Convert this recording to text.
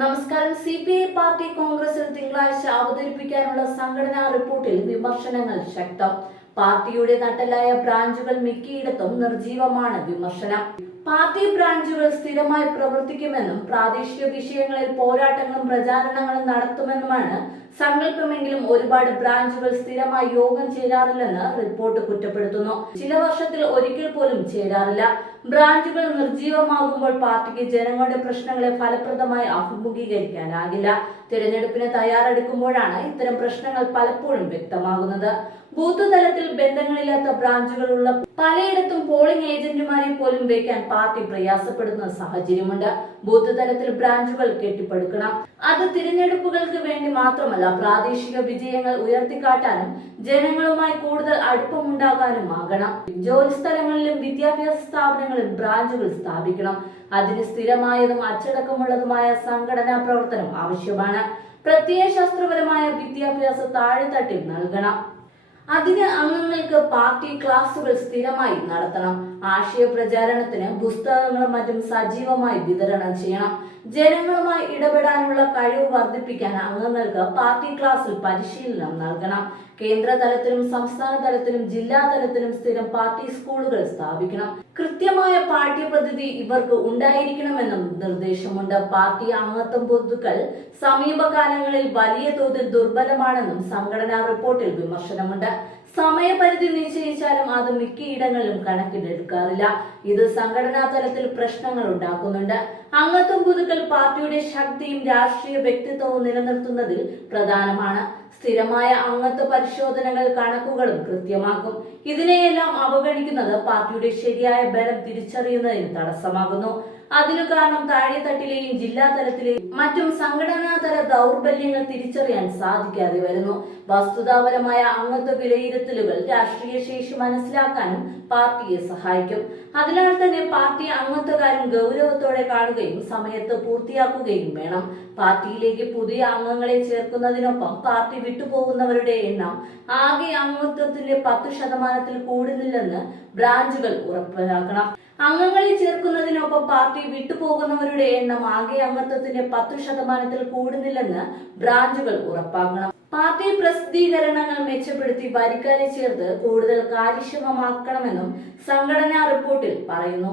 നമസ്കാരം. C P I party കോൺഗ്രസിൽ തിങ്കളാഴ്ച അവതരിപ്പിക്കാനുള്ള സംഘടനാ റിപ്പോർട്ടിൽ വിമർശനങ്ങൾ ശക്തം. പാർട്ടിയുടെ നട്ടലായ ബ്രാഞ്ചുകൾ മിക്കയിടത്തും നിർജീവമാണ് വിമർശനം. പാർട്ടി ബ്രാഞ്ചുകൾ സ്ഥിരമായി പ്രവർത്തിക്കുമെന്നും പ്രാദേശിക വിഷയങ്ങളിൽ പോരാട്ടങ്ങളും പ്രചാരണങ്ങളും നടത്തുമെന്നുമാണ് സങ്കല്പമെങ്കിലും ഒരുപാട് ബ്രാഞ്ചുകൾ സ്ഥിരമായി യോഗം ചേരാറില്ലെന്ന് റിപ്പോർട്ട് കുറ്റപ്പെടുത്തുന്നു. ചില വർഷത്തിൽ ഒരിക്കൽ പോലും ചേരാറില്ല. ബ്രാഞ്ചുകൾ നിർജീവമാകുമ്പോൾ പാർട്ടിക്ക് ജനങ്ങളുടെ പ്രശ്നങ്ങളെ ഫലപ്രദമായി അഭിമുഖീകരിക്കാനാകില്ല. തിരഞ്ഞെടുപ്പിന് തയ്യാറെടുക്കുമ്പോഴാണ് ഇത്തരം പ്രശ്നങ്ങൾ പലപ്പോഴും വ്യക്തമാകുന്നത്. ബൂത്ത് തലത്തിൽ ബന്ധങ്ങളില്ലാത്ത ബ്രാഞ്ചുകളുള്ള പലയിടത്തും പോളിംഗ് ഏജന്റുമാരെ പോലും വയ്ക്കാൻ പാർട്ടി പ്രയാസപ്പെടുന്ന സാഹചര്യമുണ്ട്. ബൂത്ത് തലത്തിൽ ബ്രാഞ്ചുകൾ കെട്ടിപ്പടുക്കണം. അത് തിരഞ്ഞെടുപ്പുകൾക്ക് വേണ്ടി മാത്രമല്ല പ്രാദേശിക വിജയങ്ങൾ ഉയർത്തിക്കാട്ടാനും ജനങ്ങളുമായി കൂടുതൽ അടുപ്പമുണ്ടാകാനും ആകണം. ജോലി സ്ഥലങ്ങളിലും വിദ്യാഭ്യാസ സ്ഥാപനങ്ങളിലും ബ്രാഞ്ചുകൾ സ്ഥാപിക്കണം. അതിന് സ്ഥിരമായതും അച്ചടക്കമുള്ളതുമായ സംഘടനാ പ്രവർത്തനം ആവശ്യമാണ്. പ്രത്യയശാസ്ത്രപരമായ വിദ്യാഭ്യാസ താഴെത്തട്ടിൽ നൽകണം. അതിന് അംഗങ്ങൾക്ക് പാർട്ടി ക്ലാസുകൾ സ്ഥിരമായി നടത്തണം. ആശയ പ്രചാരണത്തിന് പുസ്തകങ്ങളും മറ്റും സജീവമായി വിതരണം ചെയ്യണം. ജനങ്ങളുമായി ഇടപെടാനുള്ള കഴിവ് വർദ്ധിപ്പിക്കാൻ അംഗങ്ങൾക്ക് പാർട്ടി ക്ലാസ്സിൽ പരിശീലനം നൽകണം. കേന്ദ്ര തലത്തിലും സംസ്ഥാന തലത്തിലും ജില്ലാ തലത്തിലും സ്ഥിരം പാർട്ടി സ്കൂളുകൾ സ്ഥാപിക്കണം. കൃത്യമായ പാഠ്യപദ്ധതി ഇവർക്ക് ഉണ്ടായിരിക്കണമെന്നും നിർദ്ദേശമുണ്ട്. പാർട്ടി അംഗത്വം പൊതുക്കൾ സമീപകാലങ്ങളിൽ വലിയ തോതിൽ ദുർബലമാണെന്നും സംഘടനാ റിപ്പോർട്ടിൽ വിമർശനമുണ്ട്. സമയപരിധി നിശ്ചയിച്ചാലും അത് മിക്കയിടങ്ങളിലും കണക്കിലെടുക്കാറില്ല. ഇത് സംഘടനാ തലത്തിൽ പ്രശ്നങ്ങൾ ഉണ്ടാക്കുന്നുണ്ട്. അംഗത്വം പുതുക്കൽ പാർട്ടിയുടെ ശക്തിയും രാഷ്ട്രീയ വ്യക്തിത്വവും നിലനിർത്തുന്നതിൽ പ്രധാനമാണ്. സ്ഥിരമായ അംഗത്വ പരിശോധനകൾ കണക്കുകളും കൃത്യമാക്കും. ഇതിനെയെല്ലാം അവഗണിക്കുന്നത് പാർട്ടിയുടെ ശരിയായ ബലം തിരിച്ചറിയുന്നതിന് തടസ്സമാകുന്നു. അതിനു കാരണം താഴെത്തട്ടിലെയും ജില്ലാ തലത്തിലെയും മറ്റും സംഘടനാതല ദൗർബല്യങ്ങൾ തിരിച്ചറിയാൻ സാധിക്കാതെ വരുന്നു. വസ്തുതാപരമായ അംഗത്വ വിലയിരുത്തലുകൾ രാഷ്ട്രീയ ശേഷി മനസ്സിലാക്കാനും പാർട്ടിയെ സഹായിക്കും. അതിനാൽ തന്നെ പാർട്ടി അംഗത്വകാര്യം ഗൗരവത്തോടെ കാണുകയും സമയത്ത് പൂർത്തിയാക്കുകയും വേണം. പാർട്ടിയിലേക്ക് പുതിയ അംഗങ്ങളെ ചേർക്കുന്നതിനൊപ്പം പാർട്ടി വിട്ടുപോകുന്നവരുടെ എണ്ണം ആകെ അംഗത്വത്തിന്റെ പത്തു ശതമാനത്തിൽ കൂടുന്നില്ലെന്ന് ബ്രാഞ്ചുകൾ ഉറപ്പാക്കണം അംഗങ്ങളെ ചേർക്കുന്നതിനൊപ്പം പാർട്ടി വിട്ടുപോകുന്നവരുടെ എണ്ണം ആകെ അംഗത്വത്തിന്റെ പത്തു ശതമാനത്തിൽ കൂടുന്നില്ലെന്ന് ബ്രാഞ്ചുകൾ ഉറപ്പാക്കണം. പാർട്ടി പ്രസിദ്ധീകരണങ്ങൾ മെച്ചപ്പെടുത്തി വരിക്കാരെ ചേർത്ത് കൂടുതൽ കാര്യക്ഷമമാക്കണമെന്നും സംഘടനാ റിപ്പോർട്ടിൽ പറയുന്നു.